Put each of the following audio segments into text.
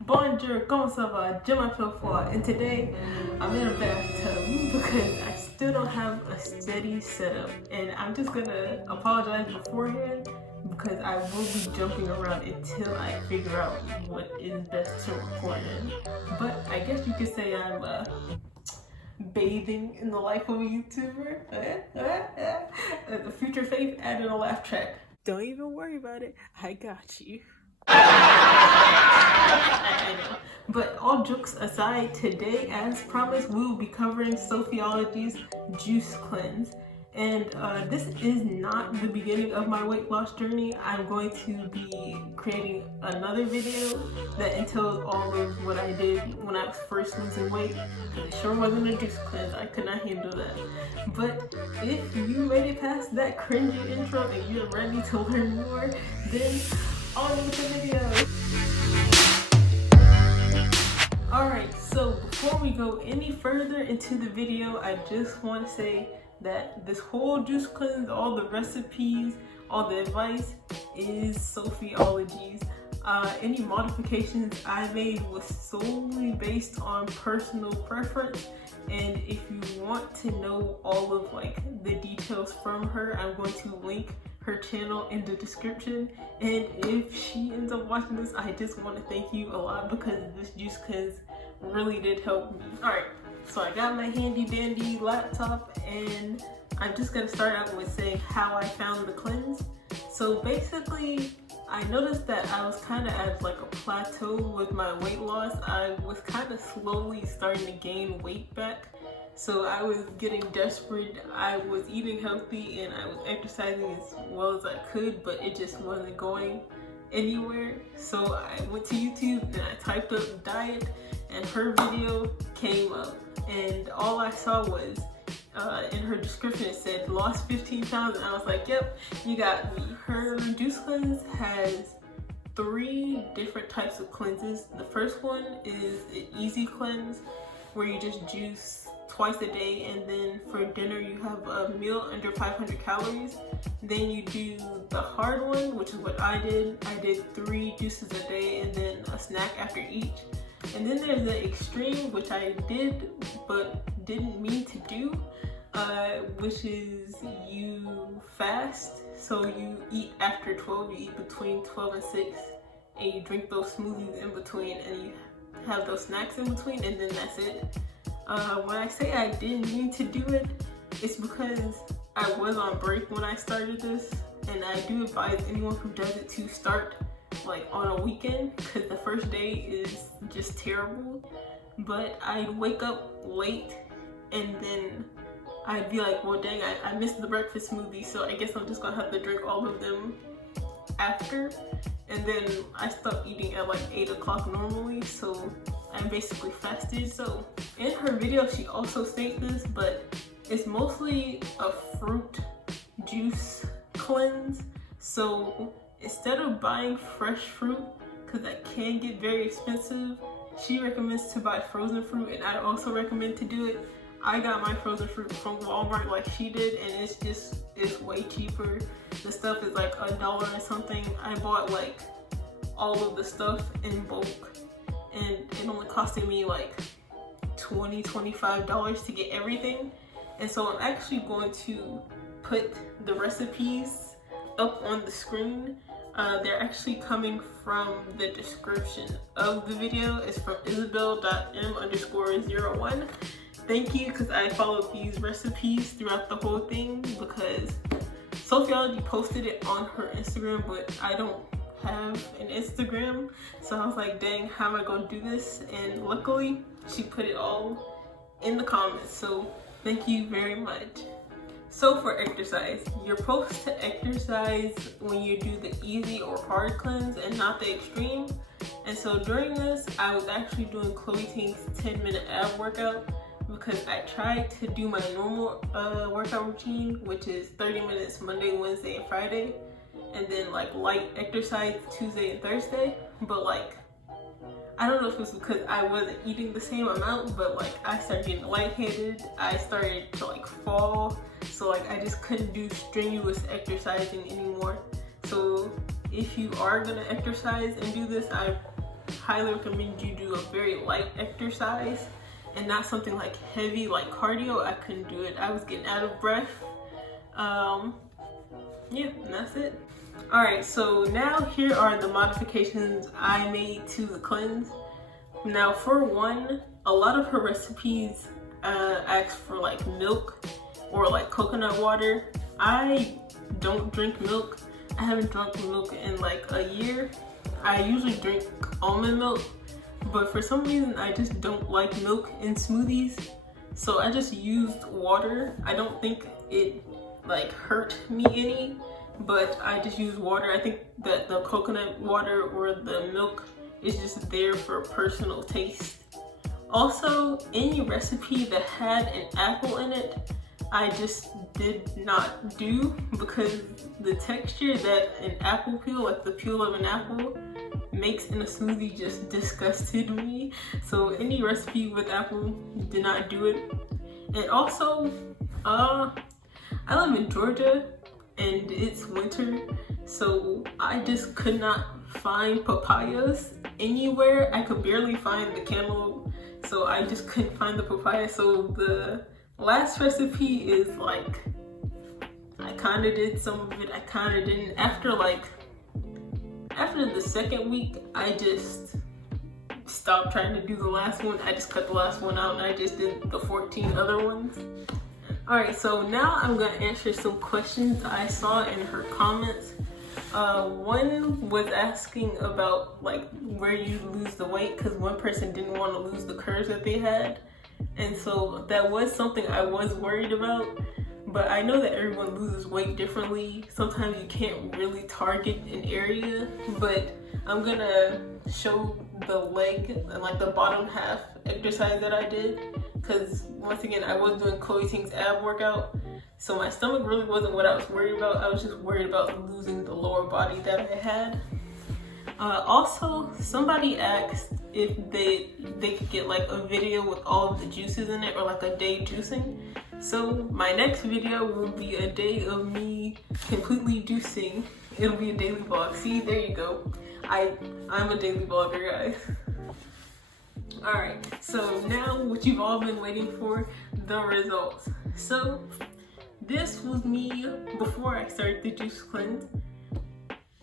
Bonjour, comment ça va? Je m'appelle Foy, and today I'm in a bathtub because I still don't have a steady setup, and I'm just gonna apologize beforehand because I will be jumping around until I figure out what is best to record in. But I guess you could say I'm bathing in the life of a YouTuber. The future faith added a laugh track. Don't even worry about it. I got you. I know. But all jokes aside, today, as promised, we will be covering Sophiology'S juice cleanse. And this is not the beginning of my weight loss journey. I'm going to be creating another video that entails all of what I did when I was first losing weight. It sure wasn't a juice cleanse. I could not handle that. But if you made it past that cringy intro and you're ready to learn more, then on with the video. Alright, so before we go any further into the video, I just want to say that this whole juice cleanse, all the recipes, all the advice is Sophiology'S. Any modifications I made was solely based on personal preference, and if you want to know all of the details from her, I'm going to link her channel in the description. And if she ends up watching this, I just want to thank you a lot because this juice cleanse really did help me. Alright, so I got my handy dandy laptop, and I'm just gonna start out with saying how I found the cleanse. So basically, I noticed that I was kind of at a plateau with my weight loss. I was kind of slowly starting to gain weight back. So I was getting desperate. I was eating healthy and I was exercising as well as I could, but it just wasn't going anywhere. So I went to YouTube and I typed up diet, and her video came up, and all I saw was in her description it said lost 15 pounds, and I was like, yep, you got me. Her juice cleanse has 3 different types of cleanses. The first one is an easy cleanse where you just juice twice a day, and then for dinner you have a meal under 500 calories. Then you do the hard one, which is what I did. I did 3 juices a day and then a snack after each. And then there's the extreme, which I did but didn't mean to do, which is you fast. So you eat after 12, you eat between 12 and 6, and you drink those smoothies in between, and you have those snacks in between, and then that's it. When I say I didn't mean to do it, it's because I was on break when I started this, and I do advise anyone who does it to start on a weekend, because the first day is just terrible. But I'd wake up late, and then I'd be like, well dang, I missed the breakfast smoothie, so I guess I'm just gonna have to drink all of them after. And then I stopped eating at 8 o'clock normally, so I basically fasted. So in her video she also states this, but it's mostly a fruit juice cleanse. So instead of buying fresh fruit, because that can get very expensive, she recommends to buy frozen fruit, and I also recommend to do it. I got my frozen fruit from Walmart like she did, and it's way cheaper. The stuff is $1 and something. I bought all of the stuff in bulk, and it only costed me $20–25 to get everything. And so I'm actually going to put the recipes up on the screen. They're actually coming from the description of the video. It's from isabel.m_01. Thank you, because I followed these recipes throughout the whole thing, because Sophiology posted it on her Instagram, but I don't have an Instagram, so I was like, dang, how am I gonna do this? And luckily she put it all in the comments, so thank you very much. So for exercise, you're supposed to exercise when you do the easy or hard cleanse and not the extreme. And so during this, I was actually doing Chloe Ting's 10-minute ab workout, because I tried to do my normal workout routine, which is 30 minutes Monday, Wednesday, and Friday, and then light exercise Tuesday and Thursday. But I don't know if it's because I wasn't eating the same amount, but I started getting lightheaded. I started to fall, so I just couldn't do strenuous exercising anymore. So if you are gonna exercise and do this, I highly recommend you do a very light exercise and not something like heavy like cardio. I couldn't do it. I was getting out of breath. Yeah, and that's it. Alright, so now here are the modifications I made to the cleanse. Now for one, a lot of her recipes ask for like milk or like coconut water. I don't drink milk. I haven't drunk milk in like a year. I usually drink almond milk, but for some reason I just don't like milk in smoothies. So I just used water. I don't think it like hurt me any, but I just used water. I think that the coconut water or the milk is just there for personal taste. Also, any recipe that had an apple in it, I just did not do because the texture that an apple peel, like the peel of an apple, makes in a smoothie just disgusted me. So any recipe with apple, did not do it. And also, I live in Georgia and it's winter, so I just could not find papayas anywhere. I could barely find the cantaloupe, so I just couldn't find the papaya. So the last recipe is like, I kind of did some of it, I kind of didn't. After the second week, I just stopped trying to do the last one. I just cut the last one out and I just did the 14 other ones. Alright, so now I'm going to answer some questions I saw in her comments. One was asking about like where you lose the weight, because one person didn't want to lose the curves that they had. And so that was something I was worried about. But I know that everyone loses weight differently. Sometimes you can't really target an area, but I'm gonna show the leg and like the bottom half exercise that I did, because once again I was doing Chloe Ting's ab workout, so my stomach really wasn't what I was worried about. I was just worried about losing the lower body that I had. Also, somebody asked if they could get like a video with all of the juices in it, or like a day juicing. So my next video will be a day of me completely juicing. It'll be a daily vlog. See, there you go. I'm a daily vlogger, guys. Alright, so now what you've all been waiting for, the results. So this was me before I started the juice cleanse,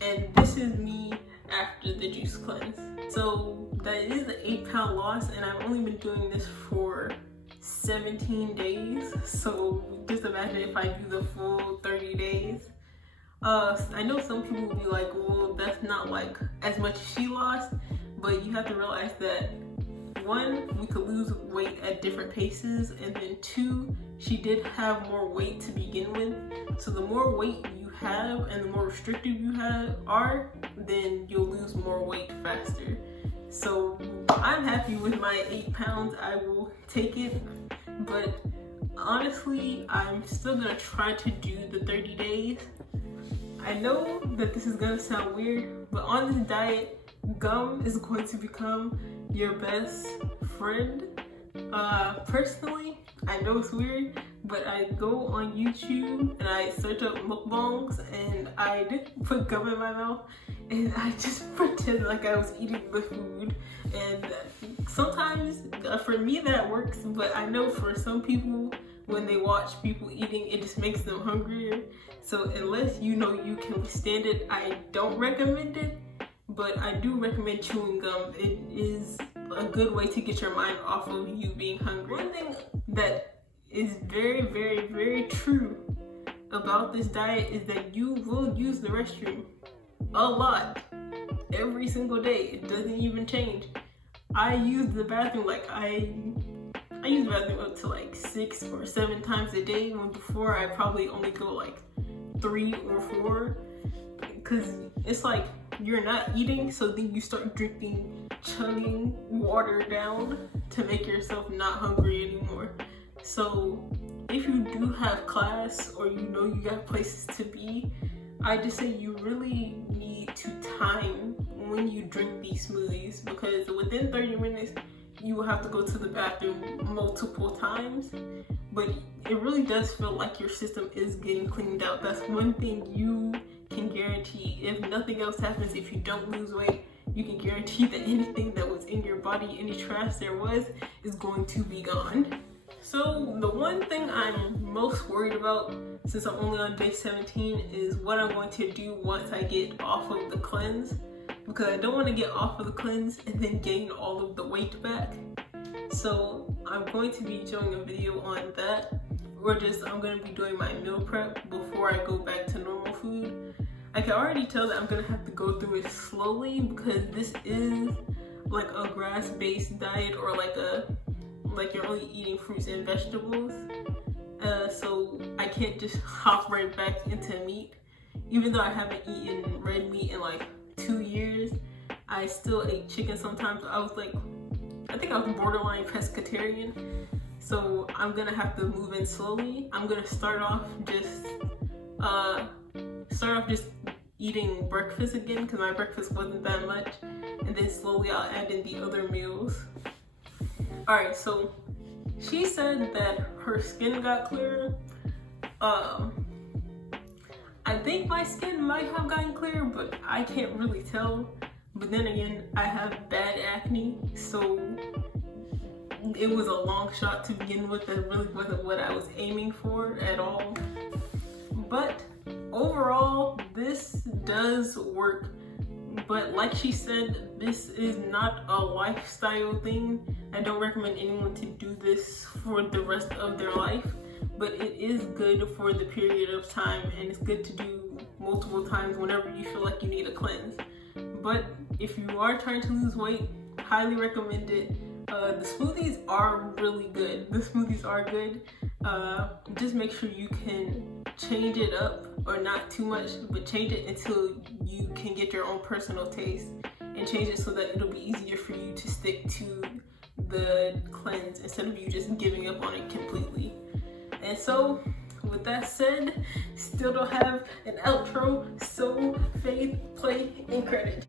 and this is me after the juice cleanse. So that is an 8-pound loss, and I've only been doing this for 17 days. So just imagine if I do the full 30 days. I know some people will be like, well, that's not like as much as she lost, but you have to realize that one, we could lose weight at different paces, and then two, she did have more weight to begin with. So the more weight you have and the more restrictive you are, then you'll lose more weight faster. So I'm happy with my 8 pounds. I will take it, but honestly, I'm still gonna try to do the 30 days. I know that this is gonna sound weird, but on this diet, gum is going to become your best friend. Personally, I know it's weird, but I go on YouTube and I search up mukbangs, and I didn't put gum in my mouth, and I just pretend like I was eating the food. And sometimes for me that works, but I know for some people, when they watch people eating, it just makes them hungrier. So unless you know you can withstand it, I don't recommend it. But I do recommend chewing gum. It is a good way to get your mind off of you being hungry. One thing that is very, very, very true about this diet is that you will use the restroom a lot, every single day. It doesn't even change. I use the bathroom I use the bathroom up to like 6 or 7 times a day, when before I probably only go like 3 or 4, because it's like you're not eating, so then you start chugging water down to make yourself not hungry anymore. So if you do have class, or you know you got places to be, I just say you really need to time when you drink these smoothies, because within 30 minutes you will have to go to the bathroom multiple times, but it really does feel like your system is getting cleaned out. That's one thing you can guarantee. If nothing else happens, if you don't lose weight, you can guarantee that anything that was in your body, any trash there was, is going to be gone. So the one thing I'm most worried about, since I'm only on day 17, is what I'm going to do once I get off of the cleanse, because I don't want to get off of the cleanse and then gain all of the weight back. So I'm going to be showing a video on that, or just I'm going to be doing my meal prep before I go back to normal food. I can already tell that I'm going to have to go through it slowly, because this is like a grass-based diet, or like you're only eating fruits and vegetables. So I can't just hop right back into meat. Even though I haven't eaten red meat in like 2 years, I still ate chicken sometimes. I think I was borderline pescatarian. So I'm gonna have to move in slowly. I'm gonna start off just eating breakfast again, because my breakfast wasn't that much, and then slowly I'll add in the other meals. Alright, so she said that her skin got clearer. I think my skin might have gotten clear, but I can't really tell. But then again, I have bad acne, so it was a long shot to begin with. That really wasn't what I was aiming for at all. But overall, this does work. But like she said, this is not a lifestyle thing. I don't recommend anyone to do this for the rest of their life, but it is good for the period of time, and it's good to do multiple times whenever you feel like you need a cleanse. But if you are trying to lose weight, highly recommend it. The smoothies are really good. The smoothies are good. Just make sure you can change it up, or not too much, but change it until you can get your own personal taste, and change it so that it'll be easier for you to stick to the cleanse instead of you just giving up on it completely. And so with that said, still don't have an outro, so Faith, play and credit.